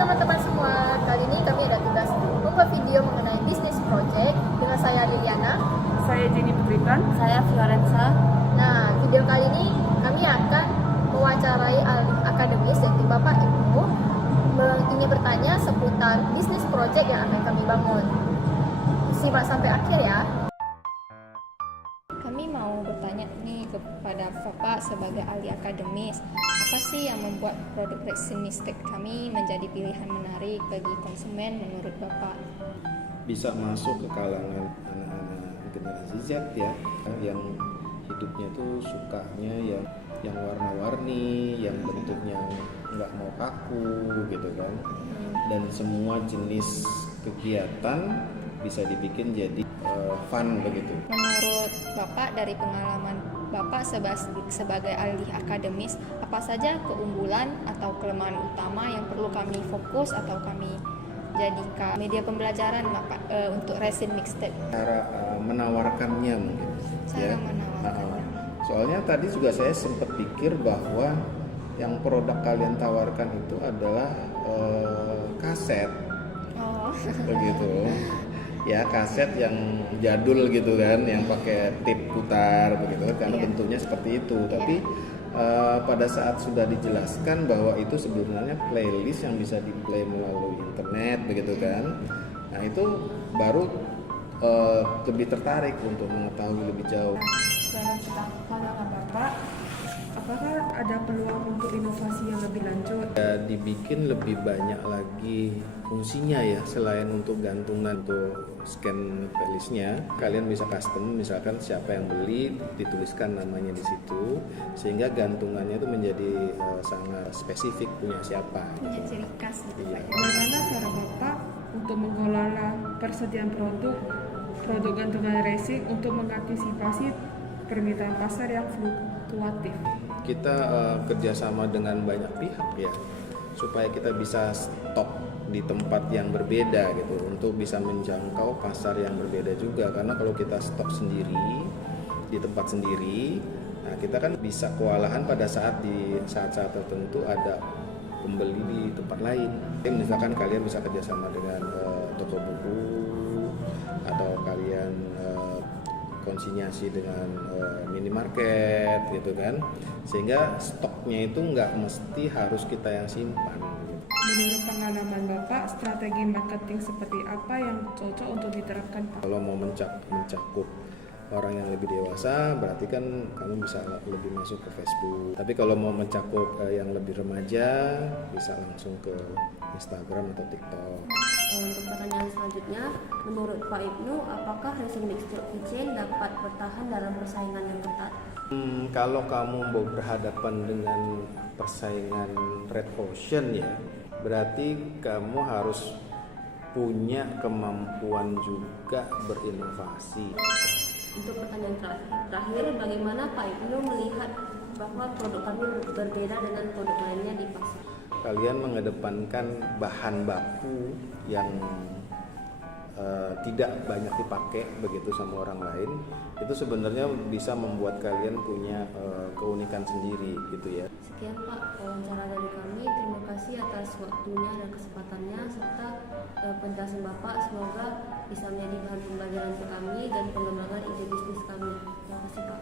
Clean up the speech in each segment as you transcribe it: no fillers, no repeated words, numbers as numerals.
teman-teman semua, kali ini kami ada tugas membuat video mengenai bisnis project dengan saya Liliana. Saya Jenny Putrikan. Saya Fiorenza. Nah, video kali ini kami akan mewawancarai ahli akademis yaitu Bapak Ibnu ingin bertanya seputar bisnis project yang akan kami bangun. Simak sampai akhir ya. Kami mau bertanya nih kepada Bapak sebagai ahli akademis, apa sih yang membuat produk Resimistek kami menjadi pilihan menarik bagi konsumen menurut Bapak? Bisa masuk ke kalangan anak-anak generasi Z ya, yang hidupnya tuh sukanya yang warna-warni, yang bentuknya nggak mau kaku gitu kan, dan semua jenis kegiatan bisa dibikin jadi fun begitu. Menurut Bapak, dari pengalaman Bapak sebagai ahli akademis, apa saja keunggulan atau kelemahan utama yang perlu kami fokus atau kami jadikan media pembelajaran Bapak untuk Resin Mixtape? Cara menawarkannya mungkin. Cara menawarkannya. Soalnya tadi juga saya sempat pikir bahwa yang produk kalian tawarkan itu adalah kaset, begitu. Ya, kaset yang jadul gitu kan, yang pakai tip putar begitu kan, karena bentuknya seperti itu. Tapi pada saat sudah dijelaskan bahwa itu sebenarnya playlist yang bisa di-play melalui internet begitu kan, nah itu baru lebih tertarik untuk mengetahui lebih jauh. Dalam pandangan Bapak, apakah ada peluang untuk inovasi yang lebih lanjut? Dibikin lebih banyak lagi fungsinya ya, selain untuk gantungan untuk scan playlistnya, kalian bisa custom, misalkan siapa yang beli dituliskan namanya di situ, sehingga gantungannya itu menjadi sangat spesifik punya siapa. Punya ciri khas gitu Pak. Bagaimana cara Bapak untuk mengelola persediaan produk gantungan resin untuk mengantisipasi permintaan pasar yang fluktuatif? Kita kerjasama dengan banyak pihak ya, supaya kita bisa stok di tempat yang berbeda gitu, untuk bisa menjangkau pasar yang berbeda juga. Karena kalau kita stok sendiri di tempat sendiri, nah kita kan bisa kewalahan pada di saat-saat tertentu ada pembeli di tempat lain. Misalkan kalian bisa kerjasama dengan toko buku, atau kalian konsinyasi dengan minimarket gitu kan, sehingga stoknya itu nggak mesti harus kita yang simpan gitu. Menurut pengalaman Bapak, strategi marketing seperti apa yang cocok untuk diterapkan Pak? Kalau mau mencakup orang yang lebih dewasa, berarti kan kamu bisa lebih masuk ke Facebook. Tapi kalau mau mencakup yang lebih remaja, bisa langsung ke Instagram atau TikTok. Untuk pertanyaan selanjutnya, menurut Pak Ibnu, apakah Resin Mixtape Kitchen dapat bertahan dalam persaingan yang ketat? Kalau kamu mau berhadapan dengan persaingan Red Ocean ya, berarti kamu harus punya kemampuan juga berinovasi. Untuk pertanyaan terakhir, bagaimana Pak Ibnu melihat bahwa produk kami berbeda dengan produk lainnya di pasar? Kalian mengedepankan bahan baku yang tidak banyak dipakai begitu sama orang lain, itu sebenarnya bisa membuat kalian punya keunikan sendiri gitu ya. Sekian Pak wawancara dari kami, terima kasih atas waktunya dan kesempatannya serta penjelasan Bapak, semoga bisa menjadi bahan pembelajaran untuk kami dan pengembangan ide bisnis kami. Terima kasih Pak.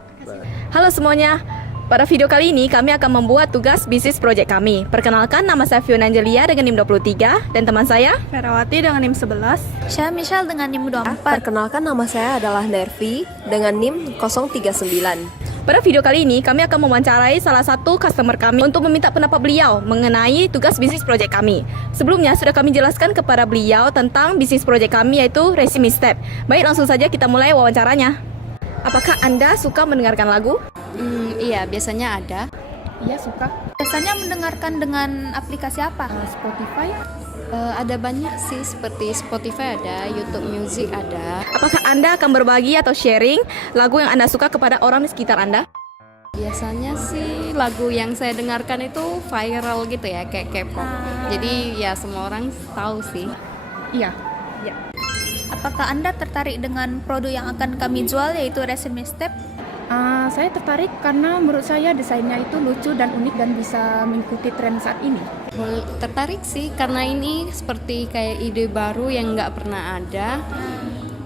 Halo semuanya. Pada video kali ini kami akan membuat tugas bisnis project kami. Perkenalkan, nama saya Fiona Angelia dengan NIM 23 dan teman saya Ferawati dengan NIM 11. Saya Michelle dengan NIM 24. Perkenalkan, nama saya adalah Nervi dengan NIM 039. Pada video kali ini kami akan mewawancarai salah satu customer kami untuk meminta pendapat beliau mengenai tugas bisnis project kami. Sebelumnya sudah kami jelaskan kepada beliau tentang bisnis project kami yaitu Resin Mixtape. Baik, langsung saja kita mulai wawancaranya. Apakah Anda suka mendengarkan lagu? Iya, biasanya ada. Iya, suka. Biasanya mendengarkan dengan aplikasi apa? Spotify. Ada banyak sih, seperti Spotify ada, YouTube Music ada. Apakah Anda akan berbagi atau sharing lagu yang Anda suka kepada orang di sekitar Anda? Biasanya sih lagu yang saya dengarkan itu viral gitu ya, kayak K-pop. Jadi ya semua orang tahu sih. Iya. Apakah Anda tertarik dengan produk yang akan kami jual, yaitu Resin Mixtape? Saya tertarik karena menurut saya desainnya itu lucu dan unik dan bisa mengikuti tren saat ini. Tertarik sih karena ini seperti kayak ide baru yang nggak pernah ada.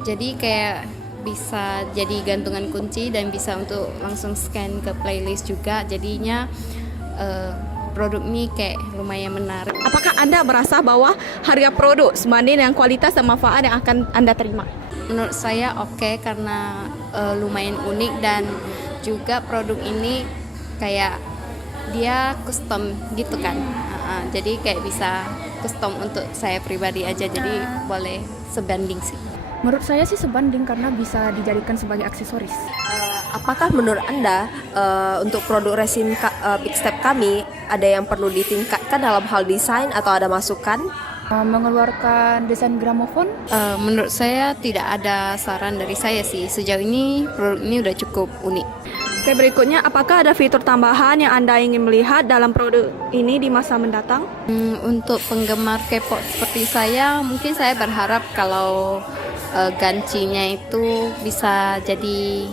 Jadi kayak bisa jadi gantungan kunci dan bisa untuk langsung scan ke playlist juga. Jadinya produk ini kayak lumayan menarik. Apakah Anda merasa bahwa harga produk sebanding dengan kualitas dan manfaat yang akan Anda terima? Menurut saya oke karena lumayan unik dan juga produk ini kayak dia custom gitu kan. Jadi kayak bisa custom untuk saya pribadi aja, jadi boleh sebanding sih. Menurut saya sih sebanding karena bisa dijadikan sebagai aksesoris. Apakah menurut Anda untuk produk resin Big Step kami ada yang perlu ditingkatkan dalam hal desain atau ada masukan? Mengeluarkan desain gramofon. Menurut saya tidak ada saran dari saya sih. Sejauh ini produk ini udah cukup unik. Oke, berikutnya, apakah ada fitur tambahan yang Anda ingin melihat dalam produk ini di masa mendatang? Untuk penggemar K-pop seperti saya, mungkin saya berharap kalau gancinya itu bisa jadi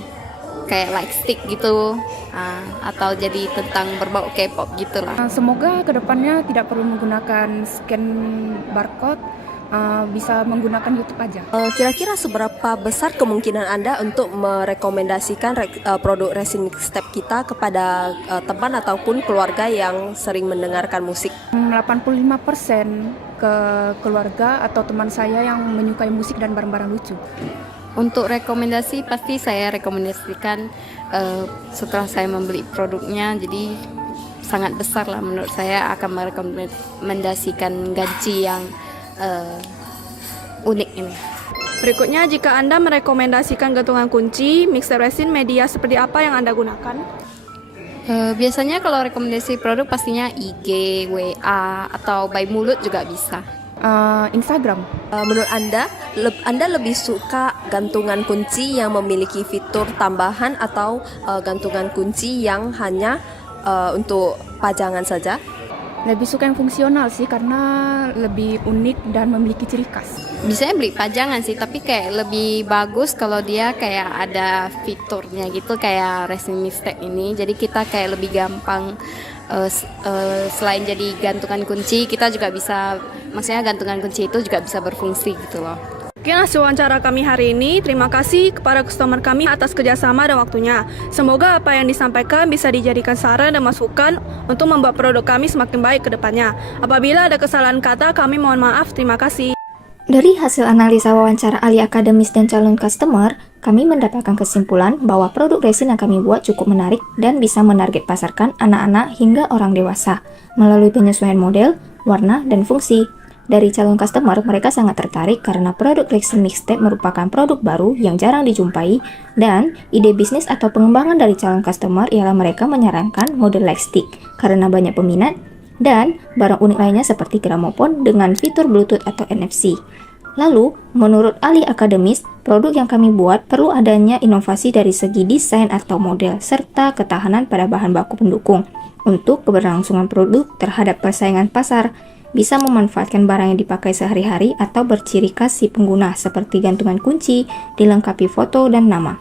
kayak light stick gitu, atau jadi tentang berbau K-pop gitulah. Semoga kedepannya tidak perlu menggunakan scan barcode, bisa menggunakan YouTube aja. Kira-kira seberapa besar kemungkinan Anda untuk merekomendasikan produk resin Big Step kita kepada teman ataupun keluarga yang sering mendengarkan musik? 85% ke keluarga atau teman saya yang menyukai musik dan barang-barang lucu. Untuk rekomendasi pasti saya rekomendasikan setelah saya membeli produknya, jadi sangat besar lah menurut saya akan merekomendasikan ganci yang unik ini. Berikutnya, jika Anda merekomendasikan gantungan kunci, mixer resin, media seperti apa yang Anda gunakan? Biasanya kalau rekomendasi produk pastinya IG, WA, atau by mulut juga bisa. Instagram. Menurut Anda lebih suka gantungan kunci yang memiliki fitur tambahan atau gantungan kunci yang hanya untuk pajangan saja? Lebih suka yang fungsional sih karena lebih unik dan memiliki ciri khas. Bisa beli pajangan sih, tapi kayak lebih bagus kalau dia kayak ada fiturnya gitu kayak resin mistake ini. Jadi kita kayak lebih gampang selain jadi gantungan kunci, kita juga bisa, maksudnya gantungan kunci itu juga bisa berfungsi gitu loh. Sekian hasil wawancara kami hari ini. Terima kasih kepada customer kami atas kerjasama dan waktunya. Semoga apa yang disampaikan bisa dijadikan saran dan masukan untuk membuat produk kami semakin baik ke depannya. Apabila ada kesalahan kata, kami mohon maaf. Terima kasih. Dari hasil analisa wawancara ahli akademis dan calon customer, kami mendapatkan kesimpulan bahwa produk resin yang kami buat cukup menarik dan bisa menarget pasarkan anak-anak hingga orang dewasa melalui penyesuaian model, warna, dan fungsi. Dari calon customer, mereka sangat tertarik karena produk resin mixtape merupakan produk baru yang jarang dijumpai, dan ide bisnis atau pengembangan dari calon customer ialah mereka menyarankan model light stick karena banyak peminat, dan barang unik lainnya seperti gramofon dengan fitur Bluetooth atau NFC. Lalu, menurut ahli akademis, produk yang kami buat perlu adanya inovasi dari segi desain atau model, serta ketahanan pada bahan baku pendukung untuk keberlangsungan produk terhadap persaingan pasar, bisa memanfaatkan barang yang dipakai sehari-hari atau berciri khas si pengguna seperti gantungan kunci, dilengkapi foto dan nama.